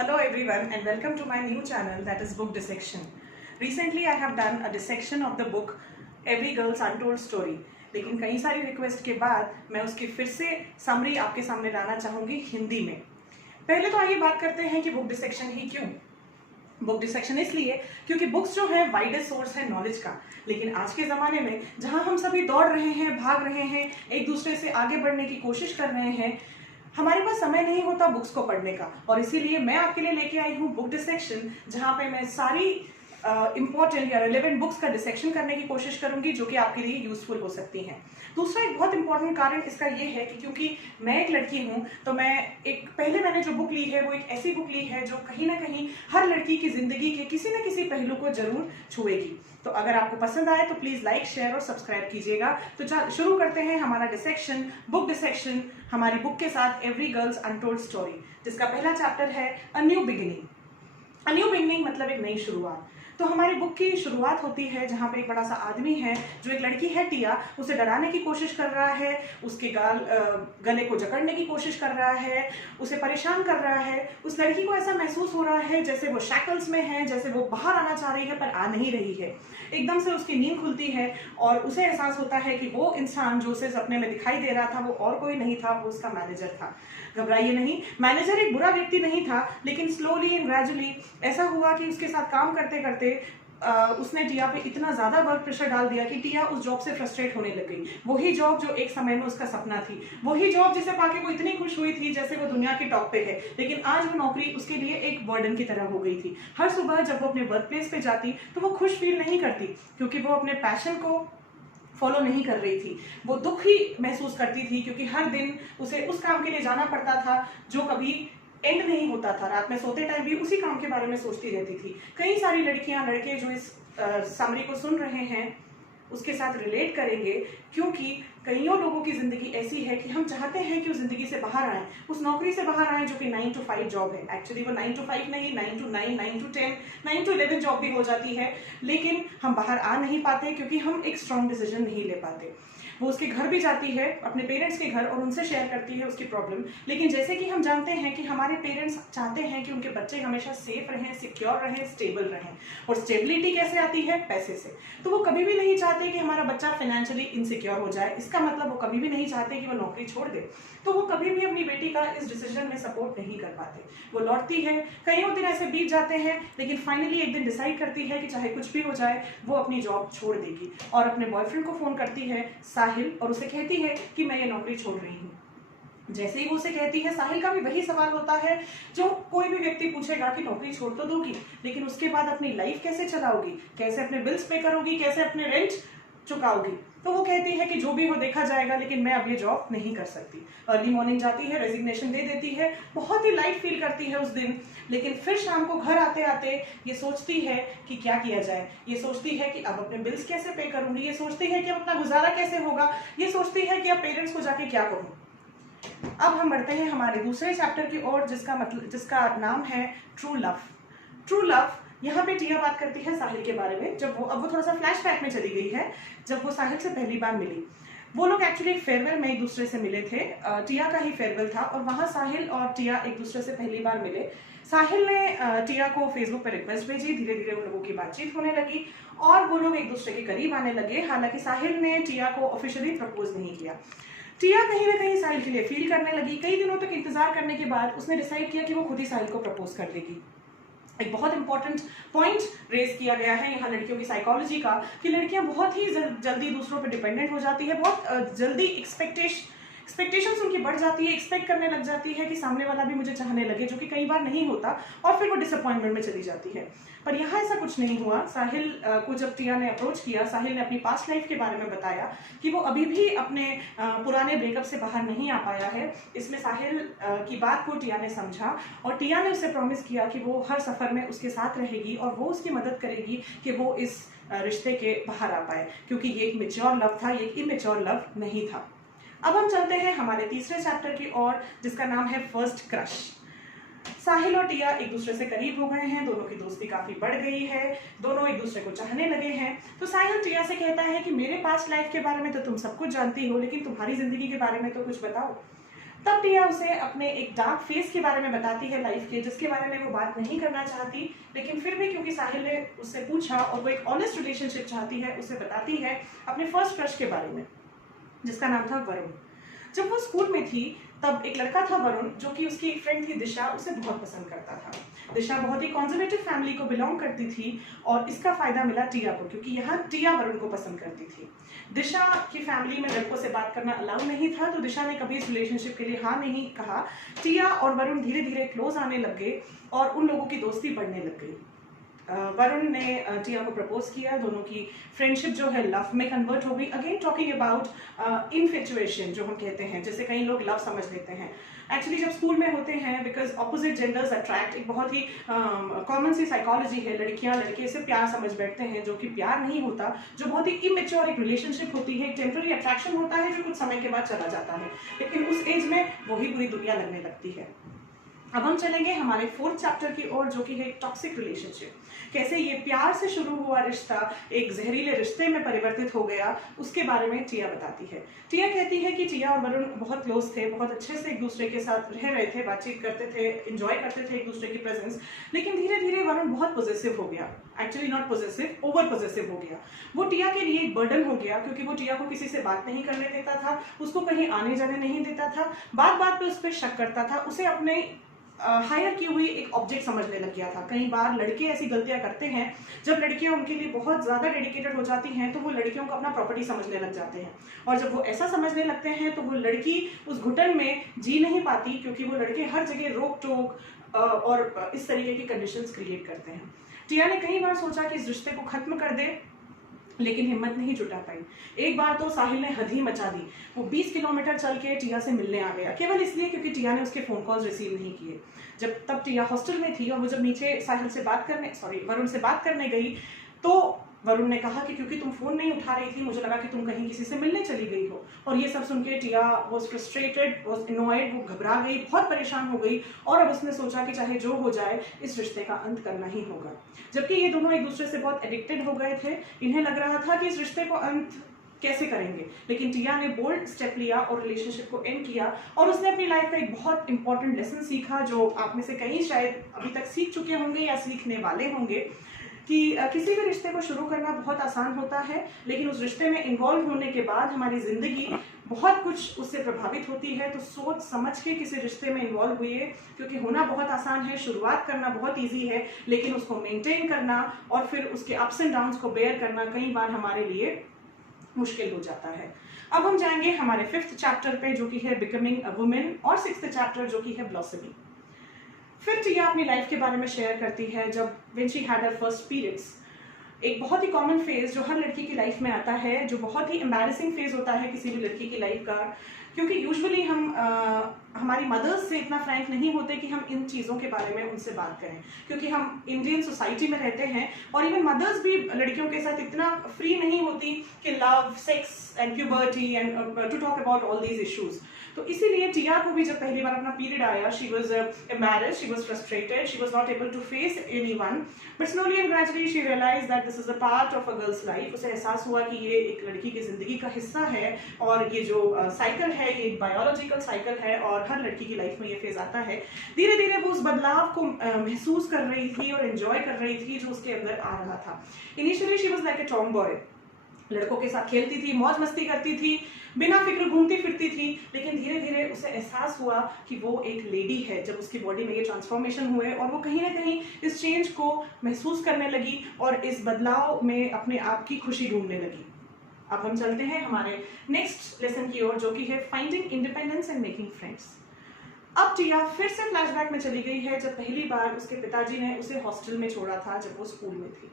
Hello everyone and welcome to my new channel, that is Book Dissection. Recently I have done a dissection of the book Every Girl's Untold Story. लेकिन कई सारी request के बाद मैं उसकी फिर से समरी आपके सामने लाना चाहूँगी हिंदी में। पहले तो आइए बात करते हैं कि बुक डिसेक्शन ही क्यों। बुक डिसेक्शन इसलिए क्योंकि बुक्स जो है वाइडेस्ट सोर्स है नॉलेज का, लेकिन आज के ज़माने में जहाँ हम सभी दौड़ रहे हैं, भाग रहे हैं, एक दूसरे से आगे बढ़ने की कोशिश कर रहे हैं, हमारे पास समय नहीं होता बुक्स को पढ़ने का। और इसीलिए मैं आपके लिए लेके आई हूँ बुक डिसेक्शन, जहाँ पे मैं सारी इंपॉर्टेंट या रिलेवेंट बुक्स का डिसेक्शन करने की कोशिश करूंगी जो कि आपके लिए यूजफुल हो सकती हैं। दूसरा एक बहुत इंपॉर्टेंट कारण इसका ये है कि क्योंकि मैं एक लड़की हूँ तो मैंने जो बुक ली है वो एक ऐसी बुक ली है जो कहीं ना कहीं हर लड़की की जिंदगी के किसी न किसी पहलू को जरूर छुएगी। तो अगर आपको पसंद आए तो प्लीज लाइक, शेयर और सब्सक्राइब कीजिएगा। तो शुरू करते हैं हमारा डिसेक्शन, बुक डिसेक्शन हमारी बुक के साथ एवरी गर्ल्स अनटोल्ड स्टोरी, जिसका पहला चैप्टर है a new beginning. A new beginning मतलब एक नई शुरुआत। तो हमारी बुक की शुरुआत होती है जहाँ पे एक बड़ा सा आदमी है जो एक लड़की है टिया, उसे डराने की कोशिश कर रहा है, उसके गले को जकड़ने की कोशिश कर रहा है, उसे परेशान कर रहा है। उस लड़की को ऐसा महसूस हो रहा है जैसे वो शैकल्स में है, जैसे वो बाहर आना चाह रही है पर आ नहीं रही है। एकदम से उसकी नींद खुलती है और उसे एहसास होता है कि वो इंसान जो उसे सपने में दिखाई दे रहा था वो और कोई नहीं था, वो उसका मैनेजर था। घबराइए नहीं, मैनेजर एक बुरा व्यक्ति नहीं था, लेकिन स्लोली एंड ग्रेजुअली ऐसा हुआ कि उसके साथ काम करते करते उसने टिया पे इतना ज्यादा वर्क प्रेशर डाल दिया कि टिया उस जॉब से फ्रस्ट्रेट होने लग गई। वही जॉब जो एक समय में उसका सपना थी, वही जॉब जिसे पाके वो इतनी खुश हुई थी जैसे वो दुनिया के टॉप पे है, लेकिन आज वो नौकरी उसके लिए एक बर्डन की तरह हो गई थी। हर सुबह जब वो अपने वर्क प्लेस पे जाती तो वो खुश फील नहीं करती, क्योंकि वो अपने पैशन को फॉलो नहीं कर रही थी। वो दुख ही महसूस करती थी क्योंकि हर दिन उसे उस काम के लिए जाना पड़ता था जो कभी एंड नहीं होता था। रात में सोते टाइम भी उसी काम के बारे में सोचती रहती थी। कई सारी लड़कियां, लड़के जो इस समरी को सुन रहे हैं उसके साथ रिलेट करेंगे, क्योंकि कईयों लोगों की जिंदगी ऐसी है कि हम चाहते हैं कि उस जिंदगी से बाहर आए, उस नौकरी से बाहर आए जो कि 9 to 5 जॉब है। एक्चुअली वो 9 to 5 नहीं, 9 to 9, 9 to 10, 9 to 11 जॉब भी हो जाती है, लेकिन हम बाहर आ नहीं पाते क्योंकि हम एक स्ट्रॉन्ग डिसीजन नहीं ले पाते। वो उसके घर भी जाती है, अपने पेरेंट्स के घर, और उनसे शेयर करती है उसकी प्रॉब्लम। लेकिन जैसे कि हम जानते हैं कि हमारे पेरेंट्स चाहते हैं कि उनके बच्चे हमेशा सेफ रहें, सिक्योर रहें, स्टेबल रहें। और स्टेबिलिटी कैसे आती है? पैसे से। तो वो कभी भी नहीं चाहते कि हमारा बच्चा फाइनेंशियली इनसिक्योर हो जाए। इसका मतलब वो कभी भी नहीं चाहते कि वो नौकरी छोड़ दे। तो वो कभी भी अपनी बेटी का इस डिसीजन में सपोर्ट नहीं कर पाते। वो लौटती है, कईयों दिन ऐसे बीत जाते हैं, लेकिन फाइनली एक दिन डिसाइड करती है कि चाहे कुछ भी हो जाए वो अपनी जॉब छोड़ देगी, और अपने बॉयफ्रेंड को फोन करती है साहिल, और उसे कहती है कि मैं ये नौकरी छोड़ रही हूँ। जैसे ही वो उसे कहती है, साहिल का भी वही सवाल होता है जो कोई भी व्यक्ति पूछेगा कि नौकरी छोड़ तो दोगी, लेकिन उसके बाद अपनी लाइफ कैसे चलाओगी, कैसे अपने बिल्स पे करोगी, कैसे अपने रेंट चुकाओगी? तो वो कहती है कि जो भी हो देखा जाएगा, लेकिन मैं अब ये जॉब नहीं कर सकती। अर्ली मॉर्निंग जाती है, रेजिग्नेशन दे देती है, बहुत ही लाइट फील करती है उस दिन, लेकिन फिर शाम को घर आते आते ये सोचती है कि क्या किया जाए। ये सोचती है कि अब अपने बिल्स कैसे पे करूंगी, ये सोचती है कि अब अपना गुजारा कैसे होगा, ये सोचती है कि अब पेरेंट्स को जाके क्या कहूँ। अब हम बढ़ते हैं हमारे दूसरे चैप्टर की ओर, जिसका नाम है ट्रू लव। ट्रू लव, यहाँ पे टिया बात करती है साहिल के बारे में। अब वो थोड़ा सा फ्लैशबैक में चली गई है, जब वो साहिल से पहली बार मिली। वो लोग एक्चुअली फेयरवेल में एक दूसरे से मिले थे, टिया का ही फेयरवेल था, और वहाँ साहिल और टिया एक दूसरे से पहली बार मिले। साहिल ने टिया को फेसबुक पर रिक्वेस्ट भेजी, धीरे धीरे उन लोगों की बातचीत होने लगी और वो लोग एक दूसरे के करीब आने लगे। हालांकि साहिल ने टिया को ऑफिशियली प्रपोज नहीं किया। टिया कहीं ना कहीं साहिल के लिए फील करने लगी। कई दिनों तक इंतजार करने के बाद उसने डिसाइड किया कि वो खुद ही साहिल को प्रपोज कर देगी। एक बहुत इंपॉर्टेंट पॉइंट रेज किया गया है यहाँ लड़कियों की साइकोलॉजी का, कि लड़कियां बहुत ही जल्दी दूसरों पर डिपेंडेंट हो जाती है, बहुत जल्दी एक्सपेक्टेशंस उनकी बढ़ जाती है, एक्सपेक्ट करने लग जाती है कि सामने वाला भी मुझे चाहने लगे, जो कि कई बार नहीं होता, और फिर वो डिसअपॉइंटमेंट में चली जाती है। पर यहाँ ऐसा कुछ नहीं हुआ। साहिल को जब टिया ने अप्रोच किया, साहिल ने अपनी पास्ट लाइफ के बारे में बताया कि वो अभी भी अपने पुराने ब्रेकअप से बाहर नहीं आ पाया है। इसमें साहिल की बात को टिया ने समझा, और टिया ने उसे प्रॉमिस किया कि वो हर सफर में उसके साथ रहेगी और वो उसकी मदद करेगी कि वो इस रिश्ते के बाहर आ पाए, क्योंकि ये एक मैच्योर लव था, ये एक इमेच्योर लव नहीं था। अब हम चलते हैं हमारे तीसरे चैप्टर की ओर, जिसका नाम है फर्स्ट क्रश। साहिल और टिया एक दूसरे से करीब हो गए हैं, दोनों की दोस्ती काफी बढ़ गई है, दोनों एक दूसरे को चाहने लगे हैं। तो साहिल टिया से कहता है कि मेरे पास्ट लाइफ के बारे में तो तुम सब कुछ जानती हो, लेकिन तुम्हारी जिंदगी के बारे में तो कुछ बताओ। तब टिया उसे अपने एक डार्क फेस के बारे में बताती है लाइफ के, जिसके बारे में वो बात नहीं करना चाहती, लेकिन फिर भी क्योंकि साहिल ने उससे पूछा और वो एक ऑनेस्ट रिलेशनशिप चाहती है, उसे बताती है अपने फर्स्ट क्रश के बारे में, जिसका नाम था वरुण। जब वो स्कूल में थी तब एक लड़का था वरुण, जो कि उसकी एक फ्रेंड थी दिशा, उसे बहुत पसंद करता था। दिशा बहुत ही कंजर्वेटिव फैमिली को बिलोंग करती थी और इसका फायदा मिला टिया को, क्योंकि यहाँ टिया वरुण को पसंद करती थी। दिशा की फैमिली में लड़कों से बात करना अलाउ नहीं था, तो दिशा ने कभी इस रिलेशनशिप के लिए हाँ नहीं कहा। टिया और वरुण धीरे धीरे क्लोज आने लग गए और उन लोगों की दोस्ती बढ़ने लग गई। वरुण ने टिया को प्रपोज किया, दोनों की फ्रेंडशिप जो है लव में कन्वर्ट हो गई। अगेन टॉकिंग अबाउट इनफेचुएशन जो हम कहते हैं, जैसे कई लोग लव समझ लेते हैं। एक्चुअली जब स्कूल में होते हैं, बिकॉज ऑपोजिट जेंडर्स अट्रैक्ट, एक बहुत ही कॉमन सी साइकोलॉजी है, लड़कियां लड़के से प्यार समझ बैठते हैं, जो कि प्यार नहीं होता, जो बहुत ही इमेच्योर एक रिलेशनशिप होती है, एक टेम्पररी अट्रैक्शन होता है जो कुछ समय के बाद चला जाता है, लेकिन उस एज में वही पूरी दुनिया लगने लगती है। अब हम चलेंगे हमारे 4th चैप्टर की ओर, जो कि है टॉक्सिक रिलेशनशिप। कैसे ये प्यार से शुरू हुआ रिश्ता एक जहरीले रिश्ते में परिवर्तित हो गया, उसके बारे में टिया बताती है। टिया कहती है कि टिया और वरुण बहुत क्लोज थे, बहुत अच्छे से एक दूसरे के साथ रह रहे थे, बातचीत करते थे, एंजॉय करते थे एक दूसरे की प्रेजेंस, लेकिन धीरे धीरे वरुण बहुत पॉजिटिव हो गया। Actually not positive, over positive हो गया। वो टिया के लिए एक बर्डन हो गया, क्योंकि वो टिया को किसी से बात नहीं करने देता था, उसको कहीं आने जाने नहीं देता था, बात बात पे उस पर शक करता था, उसे अपने हायर की हुई एक ऑब्जेक्ट समझने लग गया था। कई बार लड़के ऐसी गलतियां करते हैं, जब लड़कियां उनके लिए बहुत ज़्यादा डेडिकेटेड हो जाती हैं तो वो लड़कियों को अपना प्रॉपर्टी समझने लग जाते हैं, और जब वो ऐसा समझने लगते हैं तो वो लड़की उस घुटन में जी नहीं पाती, क्योंकि वो लड़के हर जगह रोक टोक और इस तरीके की कंडीशंस क्रिएट करते हैं। टिया ने कई बार सोचा कि इस रिश्ते को खत्म कर दे, लेकिन हिम्मत नहीं जुटा पाई। एक बार तो साहिल ने हद ही मचा दी, वो 20 किलोमीटर चल के टिया से मिलने आ गया, केवल इसलिए क्योंकि टिया ने उसके फोन कॉल्स रिसीव नहीं किए। जब तब टिया हॉस्टल में थी और वो जब नीचे साहिल से वरुण से बात करने गई, तो वरुण ने कहा कि क्योंकि तुम फोन नहीं उठा रही थी, मुझे लगा कि तुम कहीं किसी से मिलने चली गई हो। और ये सब सुन के टिया वॉज फ्रस्ट्रेटेड, वॉज इनोइड, वो घबरा गई, बहुत परेशान हो गई, और अब उसने सोचा कि चाहे जो हो जाए इस रिश्ते का अंत करना ही होगा। जबकि ये दोनों एक दूसरे से बहुत एडिक्टेड हो गए थे, इन्हें लग रहा था कि इस रिश्ते को अंत कैसे करेंगे, लेकिन टिया ने बोल्ड स्टेप लिया और रिलेशनशिप को एंड किया। और उसने अपनी लाइफ का एक बहुत इंपॉर्टेंट लेसन सीखा, जो आप में से कई शायद अभी तक सीख चुके होंगे या सीखने वाले होंगे, कि किसी भी रिश्ते को शुरू करना बहुत आसान होता है, लेकिन उस रिश्ते में इन्वॉल्व होने के बाद हमारी जिंदगी बहुत कुछ उससे प्रभावित होती है। तो सोच समझ के किसी रिश्ते में इन्वॉल्व हुई, क्योंकि होना बहुत आसान है, शुरुआत करना बहुत ईजी है, लेकिन उसको मेंटेन करना और फिर उसके अप्स एंड डाउन्स को बेयर करना कई बार हमारे लिए मुश्किल हो जाता है। अब हम जाएंगे हमारे 5th चैप्टर पे, जो कि है बिकमिंग अ वुमेन, और 6th चैप्टर जो कि है ब्लॉसमिंग। फिर टिया अपनी लाइफ के बारे में शेयर करती है, जब when she had her first periods, एक बहुत ही कॉमन फेज जो हर लड़की की लाइफ में आता है, जो बहुत ही एम्बैरेसिंग फेज होता है किसी भी लड़की की लाइफ का, क्योंकि यूजुअली हम हमारी मदर्स से इतना फ्रैंक नहीं होते कि हम इन चीज़ों के बारे में उनसे बात करें, क्योंकि हम इंडियन सोसाइटी में रहते हैं, और इवन मदर्स भी लड़कियों के साथ इतना फ्री नहीं होती कि love, sex and puberty and to talk about all these issues. तो इसीलिए टिया को भी जब पहली बार अपना पीरियड आया, she was embarrassed, she was frustrated, she was not able to face anyone, but slowly and gradually she realise that this is a part of a girl's life. उसे एहसास हुआ कि ये एक लड़की की जिंदगी का हिस्सा है, और ये जो साइकिल है ये एक बायोलॉजिकल साइकिल है, और हर लड़की की लाइफ में ये फेज आता है। धीरे धीरे वो उस बदलाव को महसूस कर रही थी और एंजॉय कर रही थी जो उसके अंदर आ रहा था। Initially she was like a Tom boy, लड़कों के साथ खेलती थी, मौज मस्ती करती थी, बिना फिक्र घूमती फिरती थी, लेकिन धीरे धीरे उसे एहसास हुआ कि वो एक लेडी है, जब उसकी बॉडी में ये ट्रांसफॉर्मेशन हुए और वो कहीं ना कहीं इस चेंज को महसूस करने लगी और इस बदलाव में अपने आप की खुशी ढूंढने लगी। अब हम चलते हैं हमारे नेक्स्ट लेसन की ओर, जो कि है finding independence and making friends. अब टिया फिर से फ्लैशबैक में चली गई है, जब पहली बार उसके पिताजी ने उसे हॉस्टल में छोड़ा था जब वो स्कूल में थी।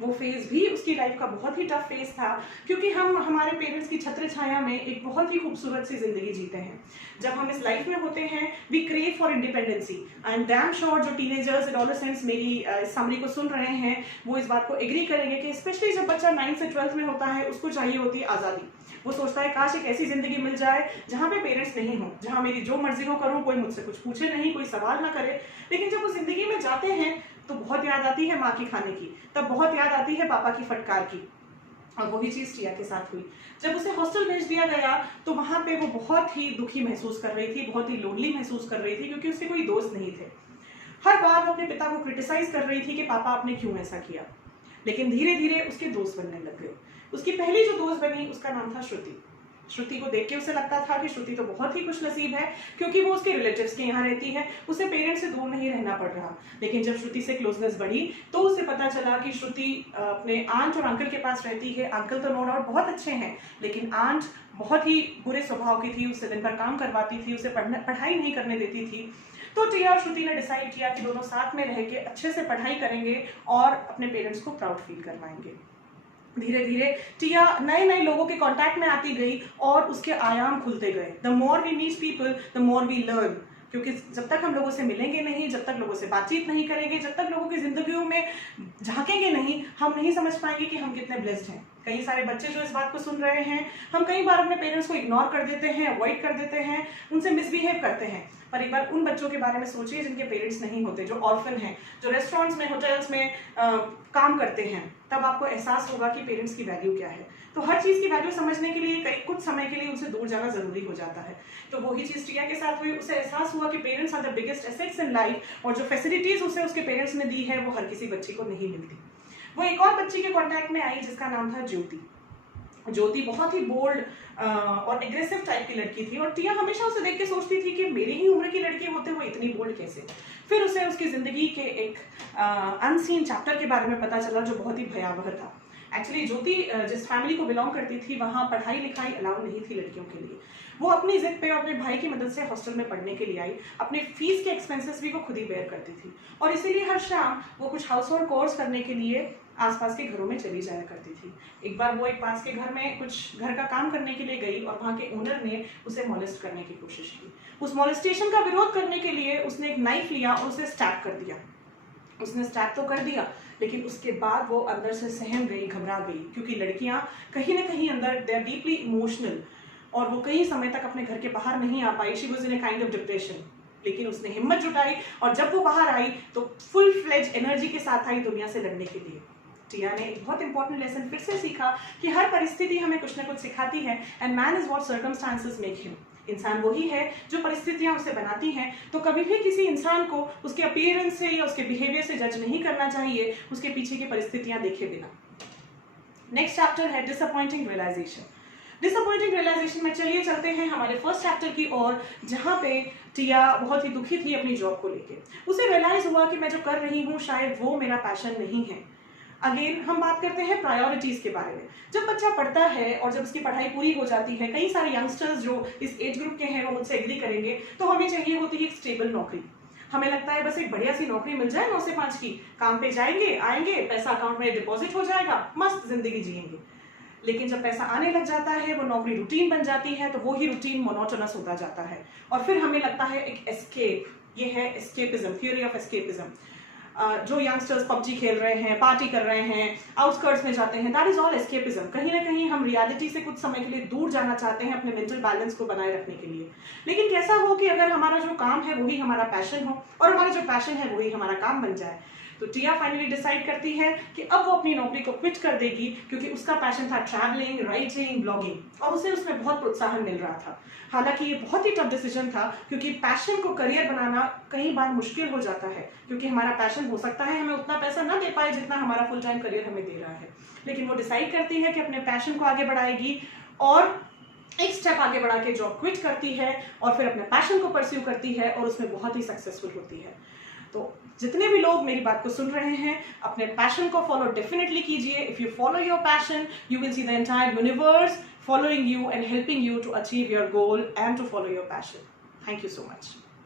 वो फेज भी उसकी लाइफ का बहुत ही टफ फेज था, क्योंकि हम हमारे पेरेंट्स की छत्र छाया में एक बहुत ही खूबसूरत सी जिंदगी जीते हैं। जब हम इस लाइफ में होते हैं, we crave for independency. I am damn sure जो टीनेजर्स एडोलेसेंट्स मेरी इस समरी को सुन रहे हैं, वो इस बात को एग्री करेंगे कि स्पेशली जब बच्चा 9th से 12th में होता है, उसको चाहिए होती है आज़ादी। वो सोचता है काश एक ऐसी जिंदगी मिल जाए जहाँ पे पेरेंट्स नहीं हो, जहाँ मेरी जो मर्जी हो करूँ, कोई मुझसे कुछ पूछे नहीं, कोई सवाल ना करे। लेकिन जब वो जिंदगी में जाते हैं तो बहुत याद आती है माँ की खाने की, तब बहुत याद आती है पापा की फटकार की। और वही चीज़ टिया के साथ हुई। जब उसे हॉस्टल भेज दिया गया तो वहाँ पे वो बहुत ही दुखी महसूस कर रही थी, बहुत ही लोनली महसूस कर रही थी, क्योंकि उसके कोई दोस्त नहीं थे। हर बार वो अपने पिता को क्रिटिसाइज कर रही थी कि पापा आपने क्यों ऐसा किया। लेकिन धीरे धीरे उसके दोस्त बनने लग गए। उसकी पहली जो दोस्त बनी उसका नाम था श्रुति। श्रुति को देख के उसे लगता था कि श्रुति तो बहुत ही खुशनसीब है, क्योंकि वो उसके रिलेटिव्स के यहाँ रहती है, उसे पेरेंट्स से दूर नहीं रहना पड़ रहा। लेकिन जब श्रुति से क्लोजनेस बढ़ी तो उसे पता चला कि श्रुति अपने आंट और अंकल के पास रहती है। अंकल तो नो डाउट बहुत अच्छे हैं, लेकिन आंट बहुत ही बुरे स्वभाव की थी, उससे दिन भर काम करवाती थी, उसे पढ़ाई नहीं करने देती थी। तो टिया और श्रुति ने डिसाइड किया कि दोनों साथ में रह के अच्छे से पढ़ाई करेंगे और अपने पेरेंट्स को प्राउड फील करवाएंगे। धीरे धीरे टिया नए नए लोगों के कांटेक्ट में आती गई और उसके आयाम खुलते गए। The more we meet people the more we learn, क्योंकि जब तक हम लोगों से मिलेंगे नहीं, जब तक लोगों से बातचीत नहीं करेंगे, जब तक लोगों की जिंदगियों में झांकेंगे नहीं, हम नहीं समझ पाएंगे कि हम कितने ब्लेस्ड हैं। कई सारे बच्चे जो इस बात को सुन रहे हैं, हम कई बार अपने पेरेंट्स को इग्नोर कर देते हैं, अवॉइड कर देते हैं, उनसे मिसबिहेव करते हैं। पर एक बार उन बच्चों के बारे में सोचिए जिनके पेरेंट्स नहीं होते, जो ऑर्फन हैं, जो रेस्टोरेंट्स में, होटल्स में काम करते हैं। तब आपको एहसास होगा कि पेरेंट्स की वैल्यू क्या है। तो हर चीज़ की वैल्यू समझने के लिए कुछ समय के लिए उनसे दूर जाना जरूरी हो जाता है। तो वही चीज़ टिया के साथ हुई। उसे एहसास हुआ कि parents are the biggest assets in life, और जो फैसिलिटीज उसे उसके पेरेंट्स ने दी है वो हर किसी बच्चे को नहीं मिलती। वो एक और बच्ची के कॉन्टैक्ट में आई जिसका नाम था ज्योति। ज्योति बहुत ही बोल्ड और एग्रेसिव टाइप की लड़की थी, और टिया हमेशा उसे देख के सोचती थी कि मेरी ही उम्र की लड़की होते हुए इतनी बोल्ड कैसे। फिर उसे उसकी जिंदगी के एक अनसीन चैप्टर के बारे में पता चला जो बहुत ही भयावह था। एक्चुअली ज्योति जिस फैमिली को बिलोंग करती थी वहाँ पढ़ाई लिखाई अलाउ नहीं थी लड़कियों के लिए। वो अपनी जिद पे अपने भाई की मदद से हॉस्टल में पढ़ने के लिए आई। अपने फीस के एक्सपेंसेस भी वो खुद ही बेयर करती थी, और इसीलिए हर शाम वो कुछ हाउस होल्ड कोर्स करने के लिए आसपास के घरों में चली जाया करती थी। एक बार वो एक पास के घर में कुछ घर का काम करने के लिए गई और वहाँ के ओनर ने उसे मॉलेस्ट करने की कोशिश की। उस मॉलेस्टेशन का विरोध करने के लिए उसने एक नाइफ लिया और उसे स्टैब कर दिया। उसने स्टैब तो कर दिया, लेकिन उसके बाद वो अंदर से सहम गई, घबरा गई, क्योंकि लड़कियां कहीं ना कहीं अंदर दे आर डीपली इमोशनल, और वो कई समय तक अपने घर के बाहर नहीं आ पाई। She was in a kind of depression. लेकिन उसने हिम्मत जुटाई, और जब वो बाहर आई तो फुल फ्लेज एनर्जी के साथ आई दुनिया से लड़ने के लिए। टिया ने एक बहुत इंपॉर्टेंट लेसन फिर से सीखा कि हर परिस्थिति हमें कुछ ना कुछ सिखाती है, and man is what circumstances make him. इंसान वही है जो परिस्थितियां उसे बनाती हैं। तो कभी भी किसी इंसान को उसके अपीयरेंस से या उसके बिहेवियर से जज नहीं करना चाहिए, उसके पीछे की परिस्थितियां देखे बिना। नेक्स्ट चैप्टर है डिसअपॉइंटिंग रियलाइजेशन। डिसअपॉइंटिंग रियलाइजेशन में चलिए चलते हैं हमारे फर्स्ट चैप्टर की ओर, जहाँ पे टिया बहुत ही दुखी थी अपनी जॉब को लेके। उसे रियलाइज हुआ कि मैं जो कर रही हूँ शायद वो मेरा पैशन नहीं है। अगेन हम बात करते हैं प्रायोरिटीज के बारे में। जब बच्चा पढ़ता है और जब उसकी पढ़ाई पूरी हो जाती है, कई सारे यंगस्टर्स जो इस एज ग्रुप के हैं वो मुझसे एग्री करेंगे, तो हमें चाहिए होती है एक स्टेबल नौकरी। हमें लगता है बस एक बढ़िया सी नौकरी मिल जाए 9 से 5 की, काम पे जाएंगे आएंगे, पैसा अकाउंट में डिपॉजिट हो जाएगा, मस्त जिंदगी जिएंगे। लेकिन जब पैसा आने लग जाता है, वो नौकरी रूटीन बन जाती है, तो वो ही रूटीन मोनोटोनस होता जाता है, और फिर हमें लगता है एक एस्केप। ये है एस्केपिज्म, थ्योरी ऑफ एस्केपिज्म। जो यंगस्टर्स पबजी खेल रहे हैं, पार्टी कर रहे हैं, आउटस्कर्ट्स में जाते हैं, दैट इज ऑल एस्केपिज्म। कहीं ना कहीं हम रियलिटी से कुछ समय के लिए दूर जाना चाहते हैं अपने मेंटल बैलेंस को बनाए रखने के लिए। लेकिन कैसा हो कि अगर हमारा जो काम है वही हमारा पैशन हो, और हमारा जो पैशन है वही हमारा काम बन जाए। तो टिया फाइनली डिसाइड करती है कि अब वो अपनी नौकरी को क्विट कर देगी, क्योंकि उसका पैशन था ट्रैवलिंग, राइटिंग, ब्लॉगिंग, और उसे उसमें बहुत प्रोत्साहन मिल रहा था। हालांकि ये बहुत ही टफ डिसीजन था, क्योंकि पैशन को करियर बनाना कई बार मुश्किल हो जाता है, क्योंकि हमारा पैशन हो सकता है हमें उतना पैसा ना दे पाए जितना हमारा फुल टाइम करियर हमें दे रहा है। लेकिन वो डिसाइड करती है कि अपने पैशन को आगे बढ़ाएगी, और एक स्टेप आगे बढ़ा के जॉब क्विट करती है, और फिर अपने पैशन को परस्यू करती है, और उसमें बहुत ही सक्सेसफुल होती है। तो जितने भी लोग मेरी बात को सुन रहे हैं, अपने पैशन को फॉलो डेफिनेटली कीजिए। If you follow your passion, you will see the entire universe following you and helping you to achieve your goal and to follow your passion. Thank you so much.